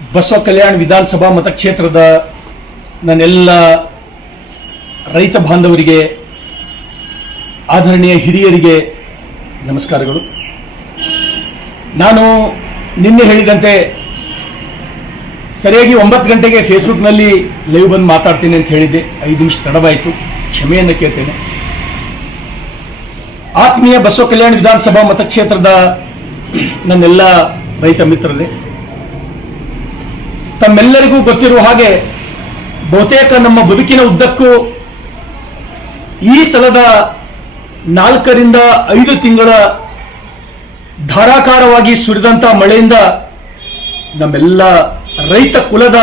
ಬಸವ ಕಲ್ಯಾಣ ವಿಧಾನಸಭಾ ಮತಕ್ಷೇತ್ರದ ನನ್ನೆಲ್ಲ ರೈತ ಬಾಂಧವರಿಗೆ, ಆದರಣೀಯ ಹಿರಿಯರಿಗೆ ನಮಸ್ಕಾರಗಳು. ನಾನು ನಿನ್ನೆ ಹೇಳಿದಂತೆ ಸರಿಯಾಗಿ 9 ಗಂಟೆಗೆ ಫೇಸ್ಬುಕ್ನಲ್ಲಿ ಲೈವ್ ಬಂದು ಮಾತಾಡ್ತೀನಿ ಅಂತ ಹೇಳಿದ್ದೆ. 5 ನಿಮಿಷ ತಡವಾಯಿತು, ಕ್ಷಮೆಯನ್ನು ಕೇಳ್ತೇನೆ. ಆತ್ಮೀಯ ಬಸವ ಕಲ್ಯಾಣ ವಿಧಾನಸಭಾ ಮತಕ್ಷೇತ್ರದ ನನ್ನೆಲ್ಲ ರೈತ ಮಿತ್ರರೇ, ತಮ್ಮೆಲ್ಲರಿಗೂ ಗೊತ್ತಿರುವ ಹಾಗೆ ಬಹುತೇಕ ನಮ್ಮ ಬದುಕಿನ ಉದ್ದಕ್ಕೂ ಈ ಸಲದ 4 ರಿಂದ 5 ತಿಂಗಳ ಧಾರಾಕಾರವಾಗಿ ಸುರಿದಂತ ಮಳೆಯಿಂದ ನಮ್ಮೆಲ್ಲ ರೈತ ಕುಲದ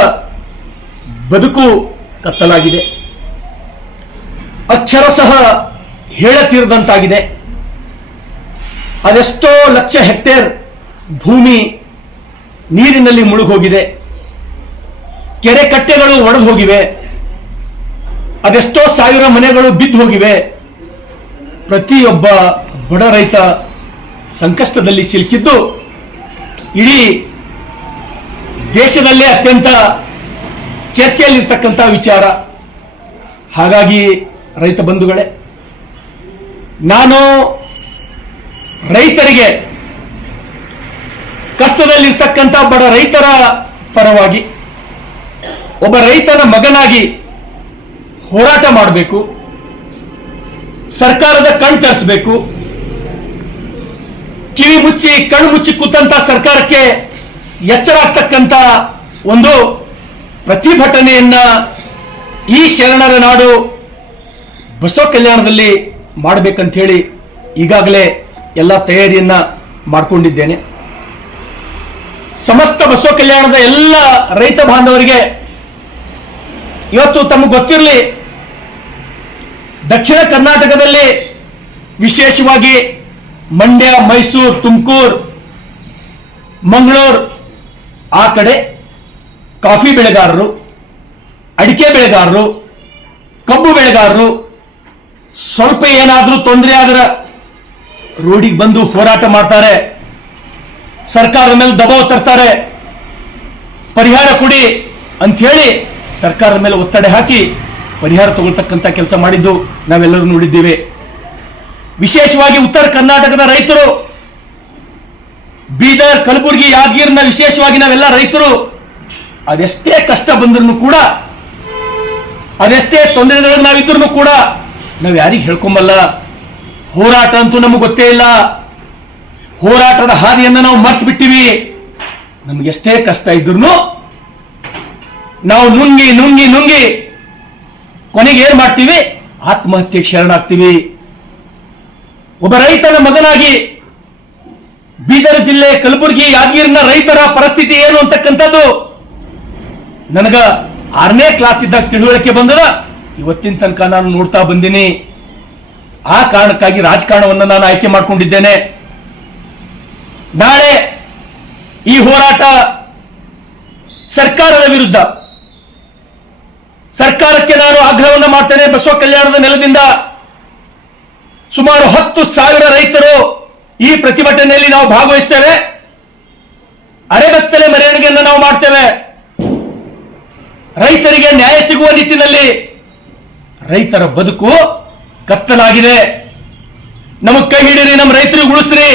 ಬದುಕು ಕತ್ತಲಾಗಿದೆ. ಅಕ್ಷರಶಃ ಹೇಳತೀರದಂತಾಗಿದೆ. ಅದೆಷ್ಟೋ ಲಕ್ಷ ಹೆಕ್ಟೇರ್ ಭೂಮಿ ನೀರಿನಲ್ಲಿ ಮುಳುಗೋಗಿದೆ. ಕೆರೆ ಕಟ್ಟೆಗಳು ಒಡೆದು ಹೋಗಿವೆ. ಅದೆಷ್ಟೋ ಸಾವಿರ ಮನೆಗಳು ಬಿದ್ದು ಹೋಗಿವೆ. ಪ್ರತಿಯೊಬ್ಬ ಬಡ ರೈತ ಸಂಕಷ್ಟದಲ್ಲಿ ಸಿಲುಕಿದ್ದು ಇಡೀ ದೇಶದಲ್ಲೇ ಅತ್ಯಂತ ಚರ್ಚೆಯಲ್ಲಿರ್ತಕ್ಕಂಥ ವಿಚಾರ. ಹಾಗಾಗಿ ರೈತ ಬಂಧುಗಳೇ, ನಾನು ರೈತರಿಗೆ, ಕಷ್ಟದಲ್ಲಿರ್ತಕ್ಕಂಥ ಬಡ ರೈತರ ಪರವಾಗಿ ಒಬ್ಬ ರೈತನ ಮಗನಾಗಿ ಹೋರಾಟ ಮಾಡಬೇಕು, ಸರ್ಕಾರದ ಕಣ್ ತರಿಸಬೇಕು. ಕಿವಿ ಮುಚ್ಚಿ ಕಣ್ಣು ಮುಚ್ಚಿ ಕೂತಂತ ಸರ್ಕಾರಕ್ಕೆ ಎಚ್ಚರ ಆಗ್ತಕ್ಕಂಥ ಒಂದು ಪ್ರತಿಭಟನೆಯನ್ನ ಈ ಶರಣರ ನಾಡು ಬಸವ ಕಲ್ಯಾಣದಲ್ಲಿ ಮಾಡಬೇಕಂತ ಹೇಳಿ ಈಗಾಗಲೇ ಎಲ್ಲ ತಯಾರಿಯನ್ನ ಮಾಡಿಕೊಂಡಿದ್ದೇನೆ. ಸಮಸ್ತ ಬಸವ ಕಲ್ಯಾಣದ ಎಲ್ಲ ರೈತ ಬಾಂಧವರಿಗೆ ಇವತ್ತು ತಮಗೆ ಗೊತ್ತಿರಲಿ, ದಕ್ಷಿಣ ಕರ್ನಾಟಕದಲ್ಲಿ ವಿಶೇಷವಾಗಿ ಮಂಡ್ಯ, ಮೈಸೂರು, ತುಮಕೂರು, ಮಂಗಳೂರು ಆ ಕಡೆ ಕಾಫಿ ಬೆಳೆಗಾರರು, ಅಡಿಕೆ ಬೆಳೆಗಾರರು, ಕಬ್ಬು ಬೆಳೆಗಾರರು ಸ್ವಲ್ಪ ಏನಾದರೂ ತೊಂದರೆ ಆದ್ರೆ ರೋಡಿಗೆ ಬಂದು ಹೋರಾಟ ಮಾಡ್ತಾರೆ, ಸರ್ಕಾರದ ಮೇಲೆ ದಬಾವ್ ತರ್ತಾರೆ, ಪರಿಹಾರ ಕೊಡಿ ಅಂತ ಹೇಳಿ ಸರ್ಕಾರದ ಮೇಲೆ ಒತ್ತಡ ಹಾಕಿ ಪರಿಹಾರ ತಗೊಳ್ತಕ್ಕಂಥ ಕೆಲಸ ಮಾಡಿದ್ದು ನಾವೆಲ್ಲರೂ ನೋಡಿದ್ದೇವೆ. ವಿಶೇಷವಾಗಿ ಉತ್ತರ ಕರ್ನಾಟಕದ ರೈತರು, ಬೀದರ್, ಕಲಬುರಗಿ, ಯಾದಗಿರಿನ ವಿಶೇಷವಾಗಿ ನಾವೆಲ್ಲ ರೈತರು ಅದೆಷ್ಟೇ ಕಷ್ಟ ಬಂದ್ರೂ ಕೂಡ, ಅದೆಷ್ಟೇ ತೊಂದರೆಗಳು ನಾವಿದ್ರೂ ಕೂಡ ನಾವು ಯಾರಿಗೆ ಹೇಳ್ಕೊಂಬಲ್ಲ. ಹೋರಾಟ ಅಂತೂ ನಮಗೆ ಗೊತ್ತೇ ಇಲ್ಲ. ಹೋರಾಟದ ಹಾದಿಯನ್ನು ನಾವು ಮರ್ತು ಬಿಟ್ಟಿವಿ. ನಮಗೆಷ್ಟೇ ಕಷ್ಟ ಇದ್ರೂ ನಾವು ನುಂಗಿ ನುಂಗಿ ನುಂಗಿ ಕೊನೆಗೆ ಏನ್ ಮಾಡ್ತೀವಿ? ಆತ್ಮಹತ್ಯೆಗೆ ಶರಣಾಗ್ತೀವಿ. ಒಬ್ಬ ರೈತನ ಮಗನಾಗಿ ಬೀದರ್ ಜಿಲ್ಲೆ, ಕಲಬುರಗಿ, ಯಾದಗಿರಿನ ರೈತರ ಪರಿಸ್ಥಿತಿ ಏನು ಅಂತಕ್ಕಂಥದ್ದು ನನಗ 6ನೇ ಕ್ಲಾಸ್ ಇದ್ದಾಗ ತಿಳುವಳಿಕೆ ಬಂದದ. ಇವತ್ತಿನ ತನಕ ನಾನು ನೋಡ್ತಾ ಬಂದಿನಿ. ಆ ಕಾರಣಕ್ಕಾಗಿ ರಾಜಕಾರಣವನ್ನು ನಾನು ಆಯ್ಕೆ ಮಾಡಿಕೊಂಡಿದ್ದೇನೆ. ನಾಳೆ ಈ ಹೋರಾಟ ಸರ್ಕಾರದ ವಿರುದ್ಧ, ಸರ್ಕಾರಕ್ಕೆ ನಾನು ಆಗ್ರಹವನ್ನು ಮಾಡ್ತೇನೆ. ಬಸವ ಕಲ್ಯಾಣದ ನೆಲದಿಂದ ಸುಮಾರು 10,000 ರೈತರು ಈ ಪ್ರತಿಭಟನೆಯಲ್ಲಿ ನಾವು ಭಾಗವಹಿಸ್ತೇವೆ. ಅರೆಬೆತ್ತಲೆ ಮೆರವಣಿಗೆಯನ್ನು ನಾವು ಮಾಡ್ತೇವೆ. ರೈತರಿಗೆ ನ್ಯಾಯ ಸಿಗುವ ನಿಟ್ಟಿನಲ್ಲಿ. ರೈತರ ಬದುಕು ಕತ್ತಲಾಗಿದೆ. ನಮಗ್ ಕೈ ಹಿಡಿರಿ, ನಮ್ಮ ರೈತರಿಗೆ ಉಳಿಸ್ರಿ.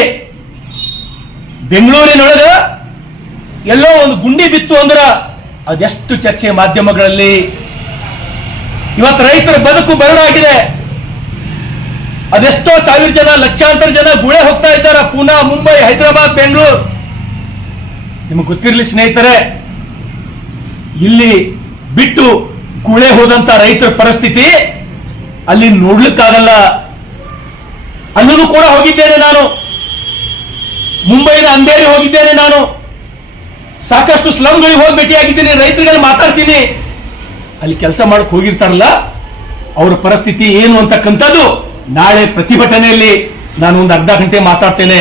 ಬೆಂಗಳೂರಿನೊಳಗ ಎಲ್ಲೋ ಒಂದು ಗುಂಡಿ ಬಿತ್ತು ಅಂದ್ರ ಅದೆಷ್ಟು ಚರ್ಚೆ ಮಾಧ್ಯಮಗಳಲ್ಲಿ. ಇವತ್ತು ರೈತರ ಬದುಕು ಬರಡಾಗಿದೆ. ಅದೆಷ್ಟೋ ಸಾವಿರ ಜನ, ಲಕ್ಷಾಂತರ ಜನ ಗುಳೆ ಹೋಗ್ತಾ ಇದ್ದಾರೆ. ಪೂನಾ, ಮುಂಬೈ, ಹೈದರಾಬಾದ್, ಬೆಂಗಳೂರು. ನಿಮಗೆ ಗೊತ್ತಿರಲಿ ಸ್ನೇಹಿತರೆ, ಇಲ್ಲಿ ಬಿಟ್ಟು ಗುಳೆ ಹೋದಂತ ರೈತರ ಪರಿಸ್ಥಿತಿ ಅಲ್ಲಿ ನೋಡ್ಲಿಕ್ಕಾಗಲ್ಲ. ಅಲ್ಲೂ ಕೂಡ ಹೋಗಿದ್ದೇನೆ ನಾನು. ಮುಂಬೈನ ಅಂಧೇರಿ ಹೋಗಿದ್ದೇನೆ ನಾನು. ಸಾಕಷ್ಟು ಸ್ಲಮ್ಗಳಿಗೆ ಹೋಗಿ ಭೇಟಿಯಾಗಿದ್ದೀನಿ. ರೈತರಿಗೆಲ್ಲ ಮಾತಾಡ್ಸೀನಿ. ಅಲ್ಲಿ ಕೆಲಸ ಮಾಡಕ್ ಹೋಗಿರ್ತಾರಲ್ಲ, ಅವರ ಪರಿಸ್ಥಿತಿ ಏನು ಅಂತಕ್ಕಂಥದ್ದು ನಾಳೆ ಪ್ರತಿಭಟನೆಯಲ್ಲಿ ನಾನು ಒಂದು ಅರ್ಧ ಗಂಟೆ ಮಾತಾಡ್ತೇನೆ.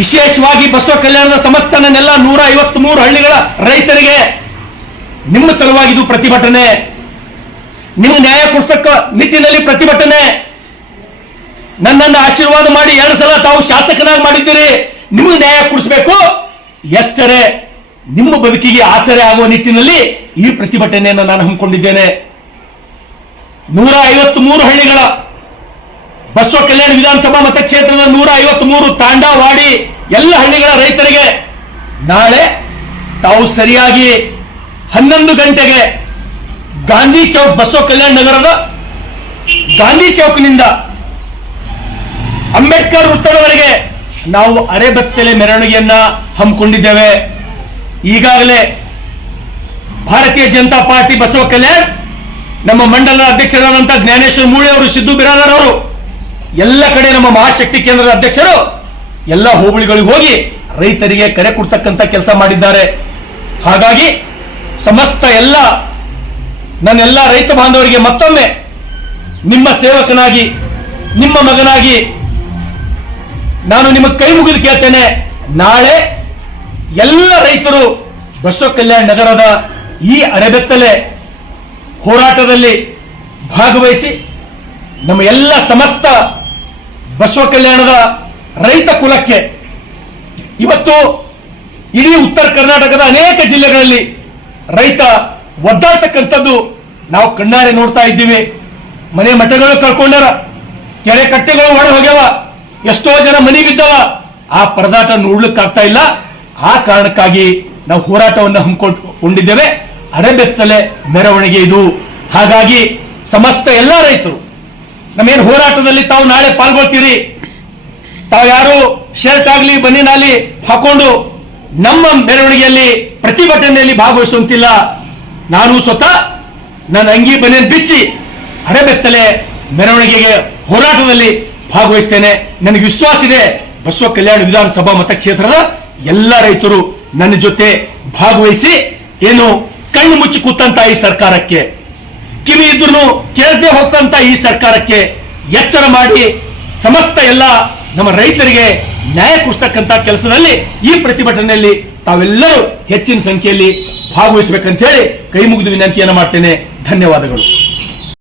ವಿಶೇಷವಾಗಿ ಬಸವ ಕಲ್ಯಾಣದ ಸಮಸ್ತ ನನ್ನೆಲ್ಲ 153 ಹಳ್ಳಿಗಳ ರೈತರಿಗೆ ನಿಮ್ಮ ಸಲುವಾಗಿದ್ದು ಪ್ರತಿಭಟನೆ. ನಿಮ್ಮ ನ್ಯಾಯ ಕೊಡಿಸಕ್ಕ ನಿಟ್ಟಿನಲ್ಲಿ ಪ್ರತಿಭಟನೆ. ನನ್ನನ್ನು ಆಶೀರ್ವಾದ ಮಾಡಿ 2 ಸಲ ತಾವು ಶಾಸಕನಾಗಿ ಮಾಡಿದ್ದೀರಿ. ನಿಮಗೆ ನ್ಯಾಯ ಕೊಡಿಸಬೇಕು. ಎಷ್ಟರೇ ನಿಮ್ಮ ಬದುಕಿಗೆ ಆಸರೆ ಆಗುವ ನಿಟ್ಟಿನಲ್ಲಿ ಈ ಪ್ರತಿಭಟನೆಯನ್ನು ನಾನು ಹಮ್ಮಿಕೊಂಡಿದ್ದೇನೆ. 153 ಹಳ್ಳಿಗಳ ಬಸವ ಕಲ್ಯಾಣ ವಿಧಾನಸಭಾ ಮತಕ್ಷೇತ್ರದ 153 ತಾಂಡಾ ವಾಡಿ ಎಲ್ಲ ಹಳ್ಳಿಗಳ ರೈತರಿಗೆ ನಾಳೆ ತಾವು ಸರಿಯಾಗಿ 11 ಗಂಟೆಗೆ ಗಾಂಧಿ ಚೌಕ್, ಬಸವ ಕಲ್ಯಾಣ ನಗರದ ಗಾಂಧಿ ಚೌಕ್ನಿಂದ ಅಂಬೇಡ್ಕರ್ ವೃತ್ತದವರೆಗೆ ನಾವು ಅರೆಬೆತ್ತಲೆ ಮೆರವಣಿಗೆಯನ್ನ ಹಮ್ಮಿಕೊಂಡಿದ್ದೇವೆ. ಈಗಾಗಲೇ ಭಾರತೀಯ ಜನತಾ ಪಾರ್ಟಿ ಬಸವ ಕಲ್ಯಾಣ್ ನಮ್ಮ ಮಂಡಲದ ಅಧ್ಯಕ್ಷರಾದಂತಹ ಜ್ಞಾನೇಶ್ವರ ಮೂಳೆ ಅವರು, ಸಿದ್ದು ಬಿರಾದರ್ ಅವರು, ಎಲ್ಲ ಕಡೆ ನಮ್ಮ ಮಹಾಶಕ್ತಿ ಕೇಂದ್ರದ ಅಧ್ಯಕ್ಷರು ಎಲ್ಲ ಹೋಬಳಿಗಳಿಗೆ ಹೋಗಿ ರೈತರಿಗೆ ಕರೆ ಕೊಡ್ತಕ್ಕಂಥ ಕೆಲಸ ಮಾಡಿದ್ದಾರೆ. ಹಾಗಾಗಿ ಸಮಸ್ತ ನನ್ನೆಲ್ಲ ರೈತ ಬಾಂಧವರಿಗೆ ಮತ್ತೊಮ್ಮೆ ನಿಮ್ಮ ಸೇವಕನಾಗಿ, ನಿಮ್ಮ ಮಗನಾಗಿ ನಾನು ನಿಮಗೆ ಕೈ ಮುಗಿದು ಕೇಳ್ತೇನೆ. ನಾಳೆ ಎಲ್ಲ ರೈತರು ಬಸವ ಕಲ್ಯಾಣ ನಗರದ ಈ ಅರೆಬೆತ್ತಲೆ ಹೋರಾಟದಲ್ಲಿ ಭಾಗವಹಿಸಿ ನಮ್ಮ ಎಲ್ಲ ಸಮಸ್ತ ಬಸವ ಕಲ್ಯಾಣದ ರೈತ ಕುಲಕ್ಕೆ, ಇವತ್ತು ಇಡೀ ಉತ್ತರ ಕರ್ನಾಟಕದ ಅನೇಕ ಜಿಲ್ಲೆಗಳಲ್ಲಿ ರೈತ ಒದ್ದಾಡ್ತಕ್ಕಂಥದ್ದು ನಾವು ಕಣ್ಣಾರೆ ನೋಡ್ತಾ ಇದ್ದೀವಿ. ಮನೆ ಮಠಗಳು ಕಳ್ಕೊಂಡಾರ, ಕೆರೆ ಕಟ್ಟೆಗಳು ಹೊರ ಹೋಗ್ಯಾವ, ಎಷ್ಟೋ ಜನ ಮನೆ ಬಿದ್ದವ. ಆ ಪರದಾಟ ನೋಡ್ಲಿಕ್ಕಾಗ್ತಾ ಇಲ್ಲ. ಆ ಕಾರಣಕ್ಕಾಗಿ ನಾವು ಹೋರಾಟವನ್ನು ಹಮ್ಮಿಕೊಂಡಿದ್ದೇವೆ. ಅರೆಬೆತ್ತಲೆ ಮೆರವಣಿಗೆ ಇದು. ಹಾಗಾಗಿ ಸಮಸ್ತ ಎಲ್ಲ ರೈತರು ನಮ್ಮೇನು ಹೋರಾಟದಲ್ಲಿ ತಾವು ನಾಳೆ ಪಾಲ್ಗೊಳ್ತೀರಿ, ತಾವು ಯಾರು ಶರ್ಟ್ ಆಗ್ಲಿ ಬನಿನಾಲಿ ಹಾಕೊಂಡು ನಮ್ಮ ಮೆರವಣಿಗೆಯಲ್ಲಿ ಪ್ರತಿಭಟನೆಯಲ್ಲಿ ಭಾಗವಹಿಸುವಂತಿಲ್ಲ. ನಾನು ಸ್ವತಃ ನನ್ನ ಅಂಗಿ ಬನಿಯನ್ ಬಿಚ್ಚಿ ಅರೆಬೆತ್ತಲೆ ಮೆರವಣಿಗೆಗೆ ಹೋರಾಟದಲ್ಲಿ ಭಾಗವಹಿಸ್ತೇನೆ. ನನಗೆ ವಿಶ್ವಾಸ ಇದೆ, ಬಸವ ಕಲ್ಯಾಣ ವಿಧಾನಸಭಾ ಮತಕ್ಷೇತ್ರದ ಎಲ್ಲ ರೈತರು ನನ್ನ ಜೊತೆ ಭಾಗವಹಿಸಿ ಏನು ಕಣ್ಣು ಮುಚ್ಚಿ ಕೂತಂತ ಈ ಸರ್ಕಾರಕ್ಕೆ, ಕಿವಿ ಇದ್ರೂ ಕೇಳಿಸದೆ ಹೋಗ್ತಂತ ಈ ಸರ್ಕಾರಕ್ಕೆ ಎಚ್ಚರ ಮಾಡಿ ಸಮಸ್ತ ಎಲ್ಲ ನಮ್ಮ ರೈತರಿಗೆ ನ್ಯಾಯ ಕೊಡಿಸ್ತಕ್ಕಂಥ ಕೆಲಸದಲ್ಲಿ ಈ ಪ್ರತಿಭಟನೆಯಲ್ಲಿ ತಾವೆಲ್ಲರೂ ಹೆಚ್ಚಿನ ಸಂಖ್ಯೆಯಲ್ಲಿ ಭಾಗವಹಿಸಬೇಕಂತ ಹೇಳಿ ಕೈ ಮುಗಿದು ವಿನಂತಿಯನ್ನು ಮಾಡ್ತೇನೆ. ಧನ್ಯವಾದಗಳು.